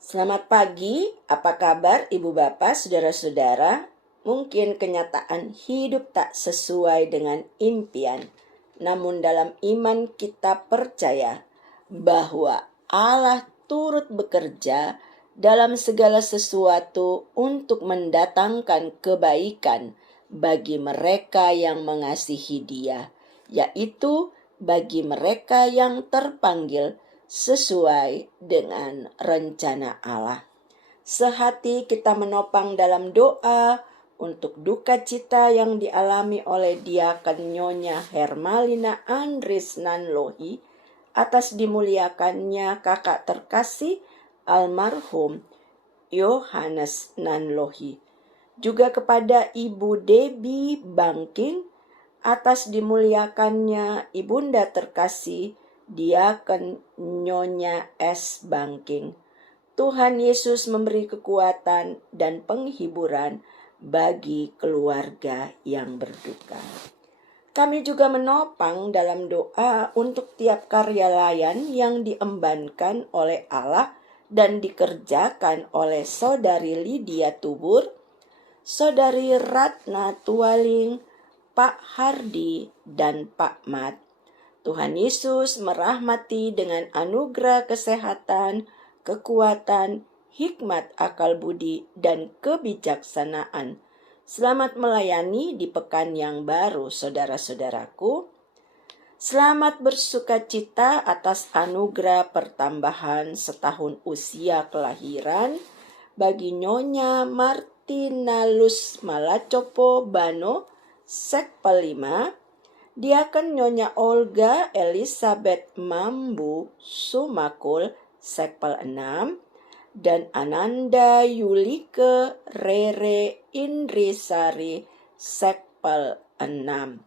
Selamat pagi, apa kabar Ibu Bapak, Saudara-saudara? Mungkin kenyataan hidup tak sesuai dengan impian, namun dalam iman kita percaya bahwa Allah turut bekerja dalam segala sesuatu untuk mendatangkan kebaikan bagi mereka yang mengasihi Dia, yaitu bagi mereka yang terpanggil sesuai dengan rencana Allah. Sehati kita menopang dalam doa untuk duka cita yang dialami oleh Diaken Nyonya Hermalina Andris Nanlohi atas dimuliakannya kakak terkasih almarhum Yohanes Nanlohi. Juga kepada Ibu Debbie Bangking atas dimuliakannya Ibunda terkasih Diaken Nyonya S. Bangking. Tuhan Yesus memberi kekuatan dan penghiburan bagi keluarga yang berduka. Kami juga menopang dalam doa untuk tiap karya layan yang diembankan oleh Allah dan dikerjakan oleh Saudari Lydia Tubur, Saudari Ratna Tualing, Pak Hardi, dan Pak Mat. Tuhan Yesus merahmati dengan anugerah kesehatan, kekuatan, hikmat akal budi, dan kebijaksanaan. Selamat melayani di pekan yang baru, saudara-saudaraku. Selamat bersukacita atas anugerah pertambahan setahun usia kelahiran bagi Nyonya Martinalus Malacopo Bano, Sekpel 5, Diaken Nyonya Olga Elizabeth Mambu Sumakul, Sekpel 6, dan Ananda Yulike Rere Indrisari, Sekpel 6.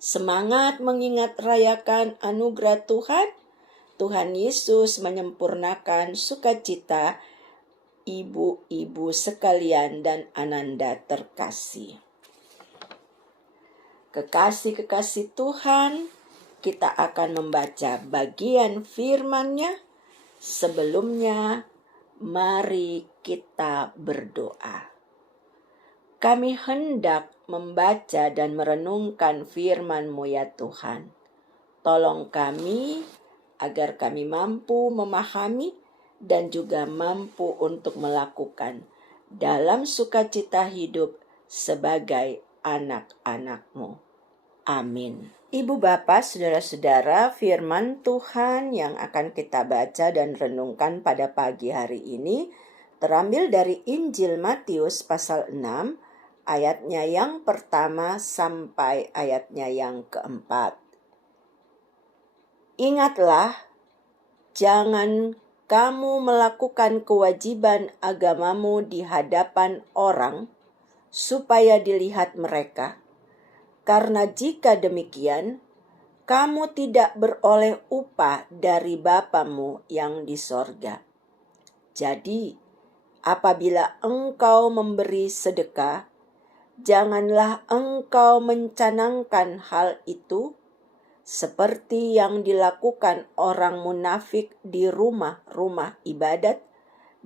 Semangat mengingat rayakan anugerah Tuhan. Tuhan Yesus menyempurnakan sukacita ibu-ibu sekalian dan Ananda terkasih. Kekasih-kekasih Tuhan, kita akan membaca bagian firman-Nya. Sebelumnya, mari kita berdoa. Kami hendak membaca dan merenungkan firman-Mu ya Tuhan. Tolong kami agar kami mampu memahami dan juga mampu untuk melakukan dalam sukacita hidup sebagai anak-anak-Mu. Amin. Ibu Bapak, saudara-saudara, firman Tuhan yang akan kita baca dan renungkan pada pagi hari ini terambil dari Injil Matius pasal 6, ayatnya yang pertama sampai ayatnya yang keempat. Ingatlah, jangan kamu melakukan kewajiban agamamu di hadapan orang supaya dilihat mereka. Karena jika demikian, kamu tidak beroleh upah dari Bapamu yang di sorga. Jadi, apabila engkau memberi sedekah, janganlah engkau mencanangkan hal itu seperti yang dilakukan orang munafik di rumah-rumah ibadat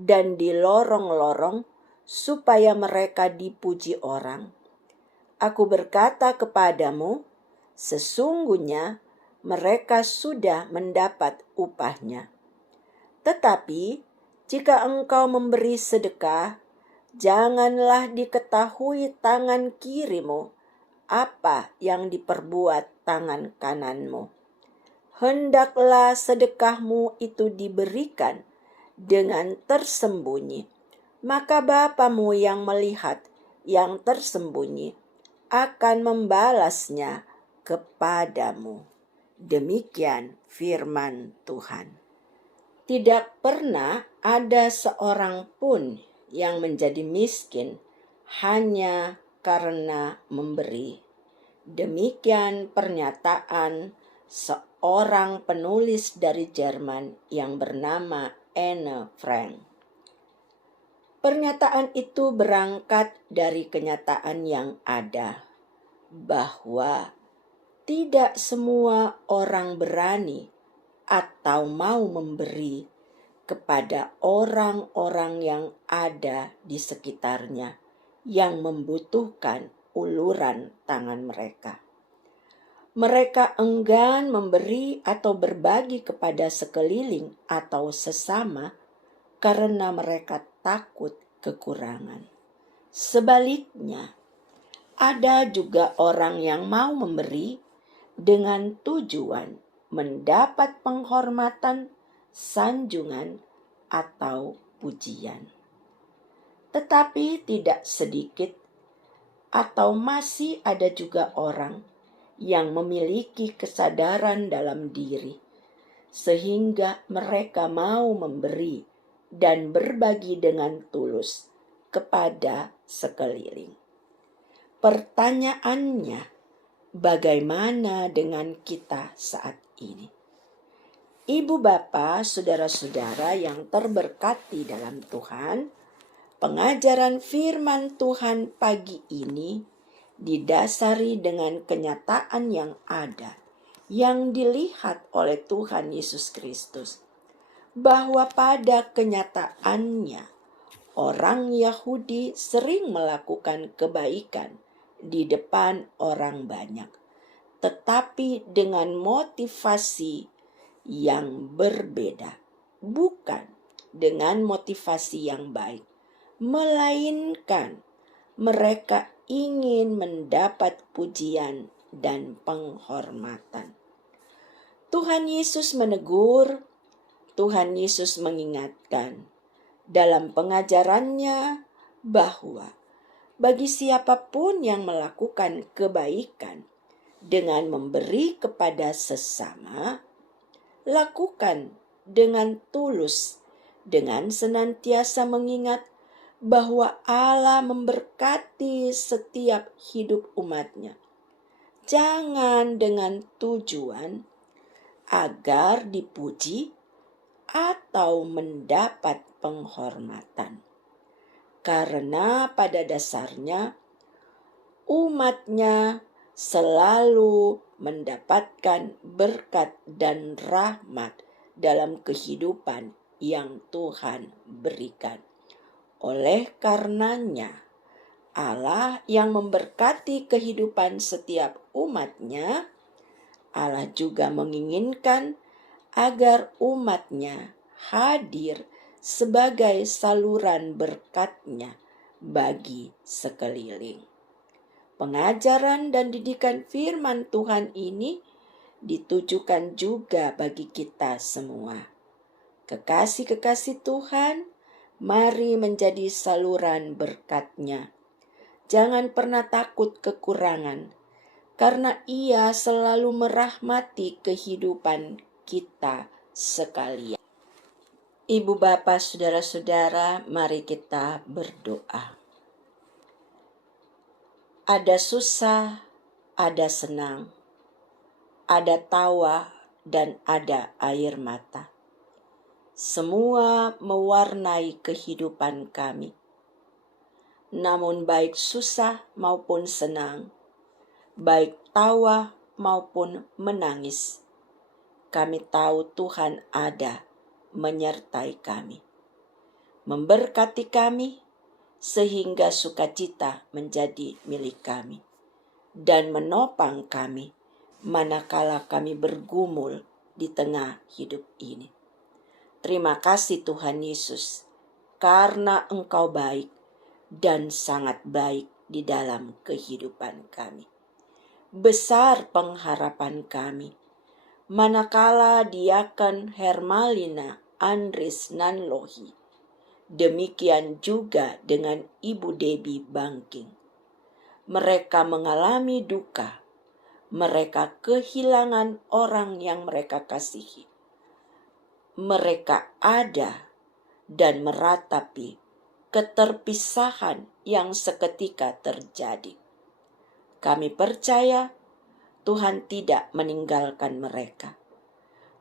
dan di lorong-lorong supaya mereka dipuji orang. Aku berkata kepadamu, sesungguhnya mereka sudah mendapat upahnya. Tetapi jika engkau memberi sedekah, janganlah diketahui tangan kirimu apa yang diperbuat tangan kananmu. Hendaklah sedekahmu itu diberikan dengan tersembunyi, maka Bapamu yang melihat yang tersembunyi akan membalasnya kepadamu. Demikian firman Tuhan. Tidak pernah ada seorang pun yang menjadi miskin hanya karena memberi. Demikian pernyataan seorang penulis dari Jerman yang bernama Anne Frank. Pernyataan itu berangkat dari kenyataan yang ada, bahwa tidak semua orang berani atau mau memberi kepada orang-orang yang ada di sekitarnya yang membutuhkan uluran tangan mereka. Mereka enggan memberi atau berbagi kepada sekeliling atau sesama karena mereka takut kekurangan. Sebaliknya, ada juga orang yang mau memberi dengan tujuan mendapat penghormatan, sanjungan, atau pujian. Tetapi tidak sedikit atau masih ada juga orang yang memiliki kesadaran dalam diri, sehingga mereka mau memberi dan berbagi dengan tulus kepada sekeliling. Pertanyaannya, bagaimana dengan kita saat ini? Ibu bapa, saudara-saudara yang terberkati dalam Tuhan, pengajaran firman Tuhan pagi ini didasari dengan kenyataan yang ada, yang dilihat oleh Tuhan Yesus Kristus, bahwa pada kenyataannya orang Yahudi sering melakukan kebaikan di depan orang banyak, tetapi dengan motivasi yang berbeda, bukan dengan motivasi yang baik, melainkan mereka ingin mendapat pujian dan penghormatan. Tuhan Yesus menegur, Tuhan Yesus mengingatkan dalam pengajarannya bahwa bagi siapapun yang melakukan kebaikan dengan memberi kepada sesama, lakukan dengan tulus, dengan senantiasa mengingat bahwa Allah memberkati setiap hidup umatnya. Jangan dengan tujuan agar dipuji atau mendapat penghormatan. Karena pada dasarnya umatnya selalu mendapatkan berkat dan rahmat dalam kehidupan yang Tuhan berikan. Oleh karenanya, Allah yang memberkati kehidupan setiap umatnya, Allah juga menginginkan agar umatnya hadir sebagai saluran berkat-Nya bagi sekeliling. Pengajaran dan didikan firman Tuhan ini ditujukan juga bagi kita semua. Kekasih-kekasih Tuhan, mari menjadi saluran berkat-Nya. Jangan pernah takut kekurangan, karena Ia selalu merahmati kehidupan kita sekalian. Ibu bapa, saudara-saudara, mari kita berdoa. Ada susah, ada senang, ada tawa, dan ada air mata. Semua mewarnai kehidupan kami. Namun baik susah maupun senang, baik tawa maupun menangis, kami tahu Tuhan ada menyertai kami, memberkati kami, sehingga sukacita menjadi milik kami, dan menopang kami manakala kami bergumul di tengah hidup ini. Terima kasih Tuhan Yesus, karena Engkau baik dan sangat baik di dalam kehidupan kami. Besar pengharapan kami, manakala Diaken Hermalina Andris Nanlohi, demikian juga dengan Ibu Debbie Bangking. Mereka mengalami duka, mereka kehilangan orang yang mereka kasihi. Mereka ada dan meratapi keterpisahan yang seketika terjadi. Kami percaya Tuhan tidak meninggalkan mereka.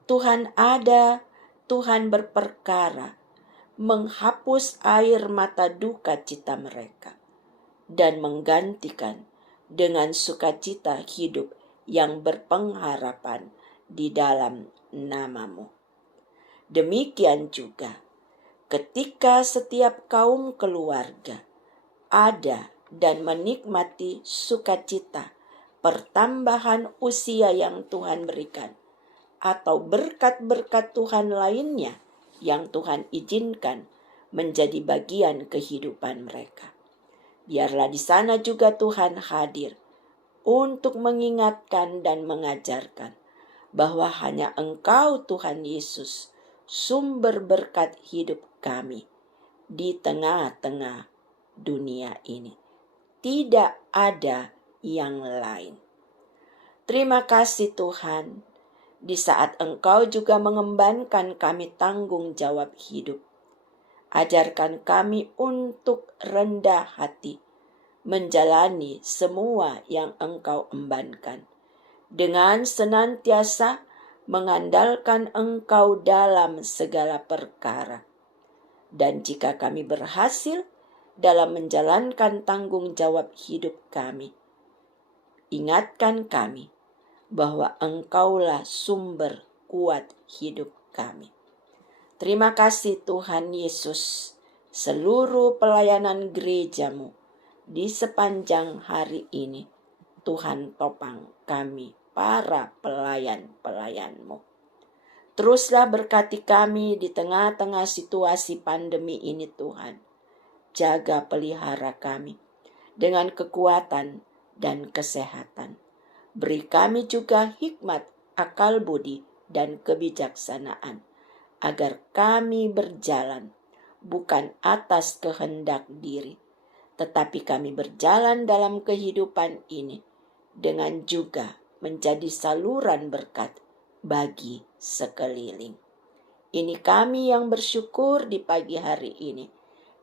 Tuhan ada, Tuhan berperkara, menghapus air mata duka cita mereka, dan menggantikan dengan sukacita hidup yang berpengharapan di dalam nama-Mu. Demikian juga ketika setiap kaum keluarga ada dan menikmati sukacita pertambahan usia yang Tuhan berikan, atau berkat-berkat Tuhan lainnya yang Tuhan izinkan menjadi bagian kehidupan mereka. Biarlah di sana juga Tuhan hadir untuk mengingatkan dan mengajarkan bahwa hanya Engkau Tuhan Yesus, sumber berkat hidup kami di tengah-tengah dunia ini. Tidak ada yang lain. Terima kasih Tuhan, di saat Engkau juga mengembankan kami tanggung jawab hidup. Ajarkan kami untuk rendah hati, menjalani semua yang Engkau embankan, dengan senantiasa mengandalkan Engkau dalam segala perkara. Dan jika kami berhasil dalam menjalankan tanggung jawab hidup kami, ingatkan kami bahwa Engkaulah sumber kuat hidup kami. Terima kasih Tuhan Yesus, seluruh pelayanan gereja-Mu di sepanjang hari ini. Tuhan topang kami, para pelayan-pelayan-Mu. Teruslah berkati kami di tengah-tengah situasi pandemi ini Tuhan. Jaga pelihara kami dengan kekuatan dan kesehatan. Beri kami juga hikmat, akal budi, dan kebijaksanaan, agar kami berjalan bukan atas kehendak diri, tetapi kami berjalan dalam kehidupan ini dengan juga menjadi saluran berkat bagi sekeliling. Ini kami yang bersyukur di pagi hari ini.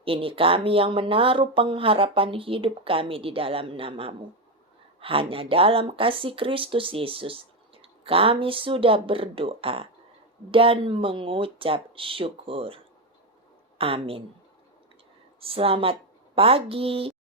Ini kami yang menaruh pengharapan hidup kami di dalam nama-Mu. Hanya dalam kasih Kristus Yesus kami sudah berdoa dan mengucap syukur. Amin. Selamat pagi.